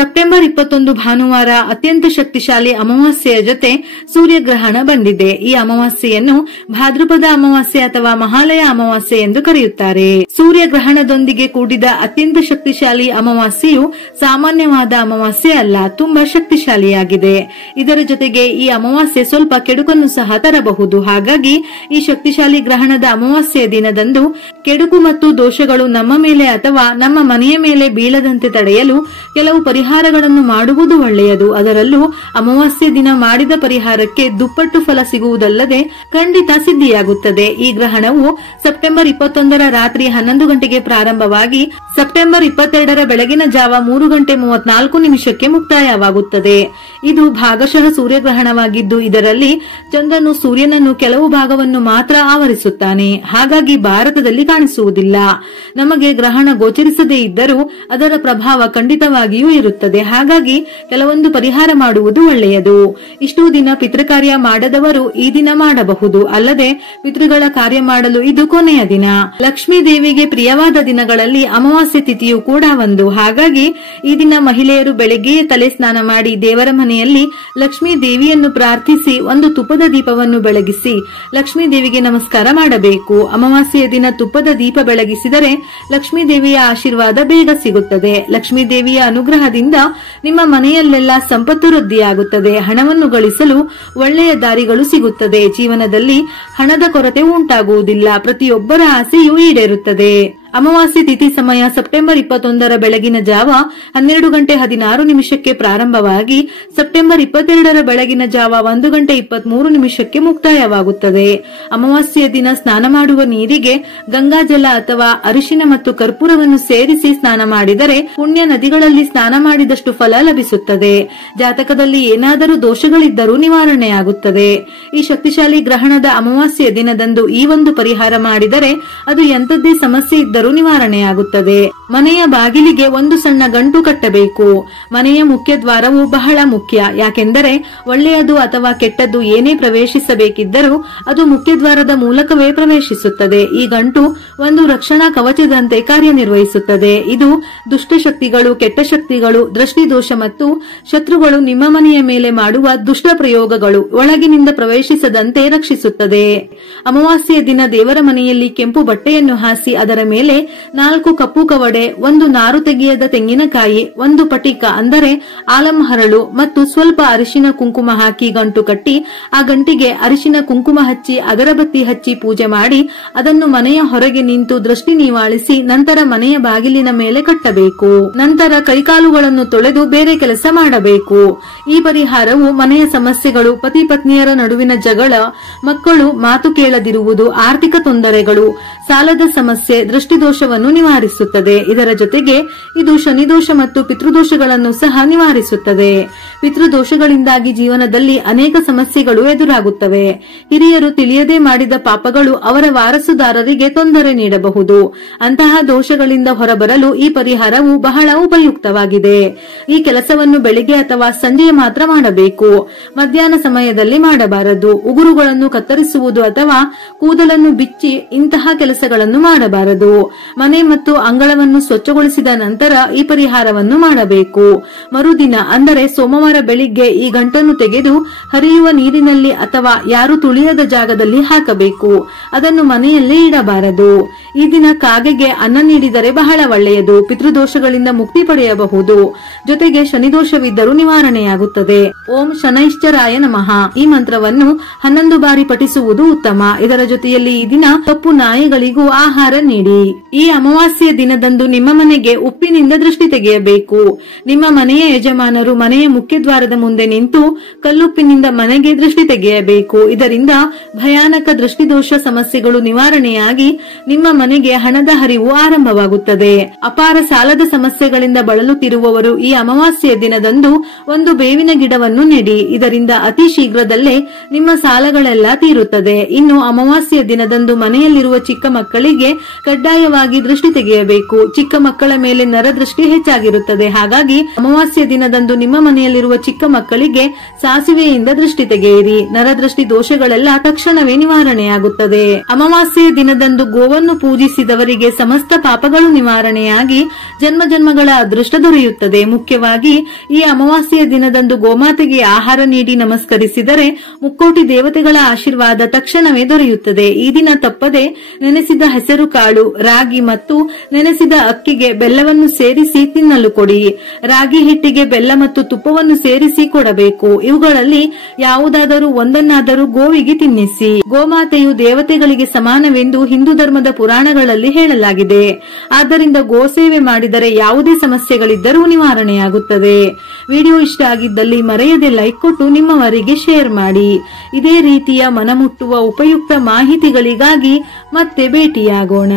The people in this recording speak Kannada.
ಸೆಪ್ಟೆಂಬರ್ 21 ಭಾನುವಾರ ಅತ್ಯಂತ ಶಕ್ತಿಶಾಲಿ ಅಮಾವಾಸ್ಯೆಯ ಜೊತೆ ಸೂರ್ಯಗ್ರಹಣ ಬಂದಿದೆ. ಈ ಅಮಾವಾಸ್ಯೆಯನ್ನು ಭಾದ್ರಪದ ಅಮಾವಾಸ್ಯೆ ಅಥವಾ ಮಹಾಲಯ ಅಮಾವಾಸ್ಯೆ ಎಂದು ಕರೆಯುತ್ತಾರೆ. ಸೂರ್ಯಗ್ರಹಣದೊಂದಿಗೆ ಕೂಡಿದ ಅತ್ಯಂತ ಶಕ್ತಿಶಾಲಿ ಅಮಾವಾಸ್ಯೆಯು ಸಾಮಾನ್ಯವಾದ ಅಮಾವಾಸ್ಯೆ ಅಲ್ಲ, ತುಂಬಾ ಶಕ್ತಿಶಾಲಿಯಾಗಿದೆ. ಇದರ ಜೊತೆಗೆ ಈ ಅಮಾವಾಸ್ಯೆ ಸ್ವಲ್ಪ ಕೆಡುಕನ್ನು ಸಹ ತರಬಹುದು. ಹಾಗಾಗಿ ಈ ಶಕ್ತಿಶಾಲಿ ಗ್ರಹಣದ ಅಮಾವಾಸ್ಯೆಯ ದಿನದಂದು ಕೆಡುಕು ಮತ್ತು ದೋಷಗಳು ನಮ್ಮ ಮೇಲೆ ಅಥವಾ ನಮ್ಮ ಮನೆಯ ಮೇಲೆ ಬೀಳದಂತೆ ತಡೆಯಲು ಕೆಲವು ಪರಿಹಾರಗಳನ್ನು ಮಾಡುವುದು ಒಳ್ಳೆಯದು. ಅದರಲ್ಲೂ ಅಮಾವಾಸ್ಯೆ ದಿನ ಮಾಡಿದ ಪರಿಹಾರಕ್ಕೆ ದುಪ್ಪಟ್ಟು ಫಲ ಸಿಗುವುದಲ್ಲದೆ ಖಂಡಿತ ಸಿದ್ಧಿಯಾಗುತ್ತದೆ. ಈ ಗ್ರಹಣವು ಸೆಪ್ಟೆಂಬರ್ 21ರ ರಾತ್ರಿ 11 ಗಂಟೆಗೆ ಪ್ರಾರಂಭವಾಗಿ ಸೆಪ್ಟೆಂಬರ್ 22ರ ಬೆಳಗಿನ ಜಾವ 3:34 ಮುಕ್ತಾಯವಾಗುತ್ತದೆ. ಇದು ಭಾಗಶಃ ಸೂರ್ಯಗ್ರಹಣವಾಗಿದ್ದು ಇದರಲ್ಲಿ ಚಂದ್ರನು ಸೂರ್ಯನನ್ನು ಕೆಲವು ಭಾಗವನ್ನು ಮಾತ್ರ ಆವರಿಸುತ್ತಾನೆ. ಹಾಗಾಗಿ ಭಾರತದಲ್ಲಿ ಕಾಣಿಸುವುದಿಲ್ಲ. ನಮಗೆ ಗ್ರಹಣ ಗೋಚರಿಸದೇ ಇದ್ದರೂ ಅದರ ಪ್ರಭಾವ ಖಂಡಿತವಾಗಿಯೂ ಇರುತ್ತದೆ. ಹಾಗಾಗಿ ಕೆಲವೊಂದು ಪರಿಹಾರ ಮಾಡುವುದು ಒಳ್ಳೆಯದು. ಇಷ್ಟು ದಿನ ಪಿತೃಕಾರ್ಯ ಮಾಡದವರು ಈ ದಿನ ಮಾಡಬಹುದು. ಅಲ್ಲದೆ ಪಿತೃಗಳ ಕಾರ್ಯ ಮಾಡಲು ಇದು ಕೊನೆಯ ದಿನ. ಲಕ್ಷ್ಮೀ ದೇವಿಗೆ ಪ್ರಿಯವಾದ ದಿನಗಳಲ್ಲಿ ಅಮಾವಾಸ್ಯೆ ತಿಥಿಯು ಕೂಡ ಒಂದು. ಹಾಗಾಗಿ ಈ ದಿನ ಮಹಿಳೆಯರು ಬೆಳಗ್ಗೆಯೇ ತಲೆ ಸ್ನಾನ ಮಾಡಿ ದೇವರ ಮನೆಯಲ್ಲಿ ಲಕ್ಷ್ಮೀ ದೇವಿಯನ್ನು ಪ್ರಾರ್ಥಿಸಿ ಒಂದು ತುಪ್ಪದ ದೀಪವನ್ನು ಬೆಳಗಿಸಿ ಲಕ್ಷ್ಮೀ ದೇವಿಗೆ ನಮಸ್ಕಾರ ಮಾಡಬೇಕು. ಅಮಾವಾಸ್ಯೆಯ ದಿನ ತುಪ್ಪದ ದೀಪ ಬೆಳಗಿಸಿದರೆ ಲಕ್ಷ್ಮೀ ದೇವಿಯ ಆಶೀರ್ವಾದ ಬೇಗ ಸಿಗುತ್ತದೆ. ಲಕ್ಷ್ಮೀ ದೇವಿಯ ಅನುಗ್ರಹದಿಂದ ನಿಮ್ಮ ಮನೆಯಲ್ಲೆಲ್ಲ ಸಂಪತ್ತು ವೃದ್ಧಿಯಾಗುತ್ತದೆ. ಹಣವನ್ನು ಗಳಿಸಲು ಒಳ್ಳೆಯ ದಾರಿಗಳು ಸಿಗುತ್ತದೆ. ಜೀವನದಲ್ಲಿ ಹಣದ ಕೊರತೆ ಉಂಟಾಗುವುದಿಲ್ಲ. ಪ್ರತಿಯೊಬ್ಬರ ಆಸೆಯೂ ಈಡೇರುತ್ತದೆ. ಅಮಾವಾಸ್ಯೆ ತಿಥಿ ಸಮಯ ಸೆಪ್ಟೆಂಬರ್ 21ರ ಬೆಳಗಿನ ಜಾವ 12:16 ಪ್ರಾರಂಭವಾಗಿ ಸೆಪ್ಟೆಂಬರ್ 22ರ ಬೆಳಗಿನ ಜಾವ 1:23 ಮುಕ್ತಾಯವಾಗುತ್ತದೆ. ಅಮಾವಾಸ್ಯೆಯ ದಿನ ಸ್ನಾನ ಮಾಡುವ ನೀರಿಗೆ ಗಂಗಾಜಲ ಅಥವಾ ಅರಿಶಿನ ಮತ್ತು ಕರ್ಪೂರವನ್ನು ಸೇರಿಸಿ ಸ್ನಾನ ಮಾಡಿದರೆ ಪುಣ್ಯ ನದಿಗಳಲ್ಲಿ ಸ್ನಾನ ಮಾಡಿದಷ್ಟು ಫಲ ಲಭಿಸುತ್ತದೆ. ಜಾತಕದಲ್ಲಿ ಏನಾದರೂ ದೋಷಗಳಿದ್ದರೂ ನಿವಾರಣೆಯಾಗುತ್ತದೆ. ಈ ಶಕ್ತಿಶಾಲಿ ಗ್ರಹಣದ ಅಮಾವಾಸ್ಯೆಯ ದಿನದಂದು ಈ ಒಂದು ಪರಿಹಾರ ಮಾಡಿದರೆ ಅದು ಎಂಥದ್ದೇ ಸಮಸ್ಯೆ ಇದ್ದರೂ ನಿವಾರಣೆಯಾಗುತ್ತದೆ. ಮನೆಯ ಬಾಗಿಲಿಗೆ ಒಂದು ಸಣ್ಣ ಗಂಟು ಕಟ್ಟಬೇಕು. ಮನೆಯ ಮುಖ್ಯ ದ್ವಾರವು ಬಹಳ ಮುಖ್ಯ. ಯಾಕೆಂದರೆ ಒಳ್ಳೆಯದು ಅಥವಾ ಕೆಟ್ಟದ್ದು ಏನೇ ಪ್ರವೇಶಿಸಬೇಕಿದ್ದರೂ ಅದು ಮುಖ್ಯ ದ್ವಾರದ ಮೂಲಕವೇ ಪ್ರವೇಶಿಸುತ್ತದೆ. ಈ ಗಂಟು ಒಂದು ರಕ್ಷಣಾ ಕವಚದಂತೆ ಕಾರ್ಯನಿರ್ವಹಿಸುತ್ತದೆ. ಇದು ದುಷ್ಟಶಕ್ತಿಗಳು, ಕೆಟ್ಟ ಶಕ್ತಿಗಳು, ದೃಷ್ಟಿದೋಷ ಮತ್ತು ಶತ್ರುಗಳು ನಿಮ್ಮ ಮನೆಯ ಮೇಲೆ ಮಾಡುವ ದುಷ್ಟ ಪ್ರಯೋಗಗಳು ಒಳಗಿನಿಂದ ಪ್ರವೇಶಿಸದಂತೆ ರಕ್ಷಿಸುತ್ತದೆ. ಅಮಾವಾಸ್ಯೆಯ ದಿನ ದೇವರ ಮನೆಯಲ್ಲಿ ಕೆಂಪು ಬಟ್ಟೆಯನ್ನು ಹಾಸಿ ಅದರ ಮೇಲೆ 4 ಕಪ್ಪು ಕವಡೆ, 1 ನಾರು ತೆಗೆಯದ ತೆಂಗಿನಕಾಯಿ, 1 ಪಟಿಕ ಅಂದರೆ ಆಲಂ ಹರಳು ಮತ್ತು ಸ್ವಲ್ಪ ಅರಿಶಿನ ಕುಂಕುಮ ಹಾಕಿ ಗಂಟು ಕಟ್ಟಿ ಆ ಗಂಟಿಗೆ ಅರಿಶಿನ ಕುಂಕುಮ ಹಚ್ಚಿ ಅಗರಬತ್ತಿ ಹಚ್ಚಿ ಪೂಜೆ ಮಾಡಿ ಅದನ್ನು ಮನೆಯ ಹೊರಗೆ ನಿಂತು ದೃಷ್ಟಿ ನಿವಾಳಿಸಿ ನಂತರ ಮನೆಯ ಬಾಗಿಲಿನ ಮೇಲೆ ಕಟ್ಟಬೇಕು. ನಂತರ ಕೈಕಾಲುಗಳನ್ನು ತೊಳೆದು ಬೇರೆ ಕೆಲಸ ಮಾಡಬೇಕು. ಈ ಪರಿಹಾರವು ಮನೆಯ ಸಮಸ್ಯೆಗಳು, ಪತಿ ಪತ್ನಿಯರ ನಡುವಿನ ಜಗಳ, ಮಕ್ಕಳು ಮಾತು ಕೇಳದಿರುವುದು, ಆರ್ಥಿಕ ತೊಂದರೆಗಳು, ಸಾಲದ ಸಮಸ್ಯೆ, ದೃಷ್ಟಿದೋಷವನ್ನು ನಿವಾರಿಸುತ್ತದೆ. ಇದರ ಜೊತೆಗೆ ಇದು ಶನಿದೋಷ ಮತ್ತು ಪಿತೃದೋಷಗಳನ್ನು ಸಹ ನಿವಾರಿಸುತ್ತದೆ. ಪಿತೃದೋಷಗಳಿಂದಾಗಿ ಜೀವನದಲ್ಲಿ ಅನೇಕ ಸಮಸ್ಯೆಗಳು ಎದುರಾಗುತ್ತವೆ. ಹಿರಿಯರು ತಿಳಿಯದೆ ಮಾಡಿದ ಪಾಪಗಳು ಅವರ ವಾರಸುದಾರರಿಗೆ ತೊಂದರೆ ನೀಡಬಹುದು. ಅಂತಹ ದೋಷಗಳಿಂದ ಹೊರಬರಲು ಈ ಪರಿಹಾರವು ಬಹಳ ಉಪಯುಕ್ತವಾಗಿದೆ. ಈ ಕೆಲಸವನ್ನು ಬೆಳಿಗ್ಗೆ ಅಥವಾ ಸಂಜೆ ಮಾತ್ರ ಮಾಡಬೇಕು. ಮಧ್ಯಾಹ್ನ ಸಮಯದಲ್ಲಿ ಮಾಡಬಾರದು. ಉಗುರುಗಳನ್ನು ಕತ್ತರಿಸುವುದು ಅಥವಾ ಕೂದಲನ್ನು ಬಿಚ್ಚಿ ಇಂತಹ ಕೆಲಸಗಳನ್ನು ಮಾಡಬಾರದು. ಮನೆ ಮತ್ತು ಅಂಗಳವನ್ನು ಸ್ವಚ್ಛಗೊಳಿಸಿದ ನಂತರ ಈ ಪರಿಹಾರವನ್ನು ಮಾಡಬೇಕು. ಮರುದಿನ ಅಂದರೆ ಸೋಮವಾರ ಬೆಳಿಗ್ಗೆ ಈ ಗಂಟನ್ನು ತೆಗೆದು ಹರಿಯುವ ನೀರಿನಲ್ಲಿ ಅಥವಾ ಯಾರು ತುಳಿಯದ ಜಾಗದಲ್ಲಿ ಹಾಕಬೇಕು. ಅದನ್ನು ಮನೆಯಲ್ಲೇ ಇಡಬಾರದು. ಈ ದಿನ ಕಾಗೆಗೆ ಅನ್ನ ನೀಡಿದರೆ ಬಹಳ ಒಳ್ಳೆಯದು. ಪಿತೃದೋಷಗಳಿಂದ ಮುಕ್ತಿ ಪಡೆಯಬಹುದು. ಜೊತೆಗೆ ಶನಿದೋಷವಿದ್ದರೂ ನಿವಾರಣೆಯಾಗುತ್ತದೆ. ಓಂ ಶನೈಶ್ಚರಾಯ ನಮಃ ಈ ಮಂತ್ರವನ್ನು 11 ಬಾರಿ ಪಠಿಸುವುದು ಉತ್ತಮ. ಇದರ ಜೊತೆಯಲ್ಲಿ ಈ ದಿನ ಕಪ್ಪು ನಾಯಿಗಳಿಗೂ ಆಹಾರ ನೀಡಿ. ಈ ಅಮಾವಾಸ್ಯೆಯ ದಿನದಂದು ನಿಮ್ಮ ಮನೆಗೆ ಉಪ್ಪಿನಿಂದ ದೃಷ್ಟಿ ತೆಗೆಯಬೇಕು. ನಿಮ್ಮ ಮನೆಯ ಯಜಮಾನರು ಮನೆಯ ಮುಖ್ಯ ದ್ವಾರದ ಮುಂದೆ ನಿಂತು ಕಲ್ಲುಪ್ಪಿನಿಂದ ಮನೆಗೆ ದೃಷ್ಟಿ ತೆಗೆಯಬೇಕು. ಇದರಿಂದ ಭಯಾನಕ ದೃಷ್ಟಿದೋಷ ಸಮಸ್ಯೆಗಳು ನಿವಾರಣೆಯಾಗಿ ನಿಮ್ಮ ಮನೆಗೆ ಹಣದ ಹರಿವು ಆರಂಭವಾಗುತ್ತದೆ. ಅಪಾರ ಸಾಲದ ಸಮಸ್ಯೆಗಳಿಂದ ಬಳಲುತ್ತಿರುವವರು ಈ ಅಮಾವಾಸ್ಯೆಯ ದಿನದಂದು ಒಂದು ಬೇವಿನ ಗಿಡವನ್ನು ನೆಡಿ. ಇದರಿಂದ ಅತಿ ಶೀಘ್ರದಲ್ಲೇ ನಿಮ್ಮ ಸಾಲಗಳೆಲ್ಲ ತೀರುತ್ತದೆ. ಇನ್ನು ಅಮಾವಾಸ್ಯೆಯ ದಿನದಂದು ಮನೆಯಲ್ಲಿರುವ ಚಿಕ್ಕ ಮಕ್ಕಳಿಗೆ ಕಡ್ಡಾಯವಾಗಿ ದೃಷ್ಟಿ ತೆಗೆಯಬೇಕು. ಚಿಕ್ಕ ಮಕ್ಕಳ ಮೇಲೆ ನರದೃಷ್ಟಿ ಹೆಚ್ಚಾಗಿರುತ್ತದೆ. ಹಾಗಾಗಿ ಅಮಾವಾಸ್ಯ ದಿನದಂದು ನಿಮ್ಮ ಮನೆಯಲ್ಲಿರುವ ಚಿಕ್ಕ ಮಕ್ಕಳಿಗೆ ಸಾಸಿವೆಯಿಂದ ದೃಷ್ಟಿ ತೆಗೆಯಿರಿ. ನರದೃಷ್ಟಿ ದೋಷಗಳೆಲ್ಲ ತಕ್ಷಣವೇ ನಿವಾರಣೆಯಾಗುತ್ತದೆ. ಅಮಾವಾಸ್ಯೆಯ ದಿನದಂದು ಗೋವನ್ನು ಪೂಜಿಸಿದವರಿಗೆ ಸಮಸ್ತ ಪಾಪಗಳು ನಿವಾರಣೆಯಾಗಿ ಜನ್ಮ ಜನ್ಮಗಳ ಅದೃಷ್ಟ ದೊರೆಯುತ್ತದೆ. ಮುಖ್ಯವಾಗಿ ಈ ಅಮಾವಾಸ್ಯೆಯ ದಿನದಂದು ಗೋಮಾತೆಗೆ ಆಹಾರ ನೀಡಿ ನಮಸ್ಕರಿಸಿದರೆ ಮುಕ್ಕೋಟಿ ದೇವತೆಗಳ ಆಶೀರ್ವಾದ ತಕ್ಷಣವೇ ದೊರೆಯುತ್ತದೆ. ಈ ದಿನ ತಪ್ಪದೆ ನೆನೆಸಿದ ಹೆಸರು ಕಾಳು, ರಾಗಿ ಮತ್ತು ನೆನೆಸಿದ ಅಕ್ಕಿಗೆ ಬೆಲ್ಲವನ್ನು ಸೇರಿಸಿ ತಿನ್ನಲು ಕೊಡಿ. ರಾಗಿ ಹಿಟ್ಟಿಗೆ ಬೆಲ್ಲ ಮತ್ತು ತುಪ್ಪವನ್ನು ಸೇರಿಸಿ ಕೊಡಬೇಕು. ಇವುಗಳಲ್ಲಿ ಯಾವುದಾದರೂ ಒಂದನ್ನಾದರೂ ಗೋವಿಗೆ ತಿನ್ನಿಸಿ. ಗೋಮಾತೆಯು ದೇವತೆಗಳಿಗೆ ಸಮಾನವೆಂದು ಹಿಂದೂ ಧರ್ಮದ ಪುರಾಣಗಳಲ್ಲಿ ಹೇಳಲಾಗಿದೆ. ಆದ್ದರಿಂದ ಗೋಸೇವೆ ಮಾಡಿದರೆ ಯಾವುದೇ ಸಮಸ್ಯೆಗಳಿದ್ದರೂ ನಿವಾರಣೆಯಾಗುತ್ತದೆ. ವಿಡಿಯೋ ಇಷ್ಟ ಆಗಿದ್ದಲ್ಲಿ ಮರೆಯದೆ ಲೈಕ್ ಕೊಟ್ಟು ನಿಮ್ಮವರಿಗೆ ಶೇರ್ ಮಾಡಿ. ಇದೇ ರೀತಿಯ ಮನಮುಟ್ಟುವ ಉಪಯುಕ್ತ ಮಾಹಿತಿಗಳಿಗಾಗಿ ಮತ್ತೆ ಭೇಟಿಯಾಗೋಣ.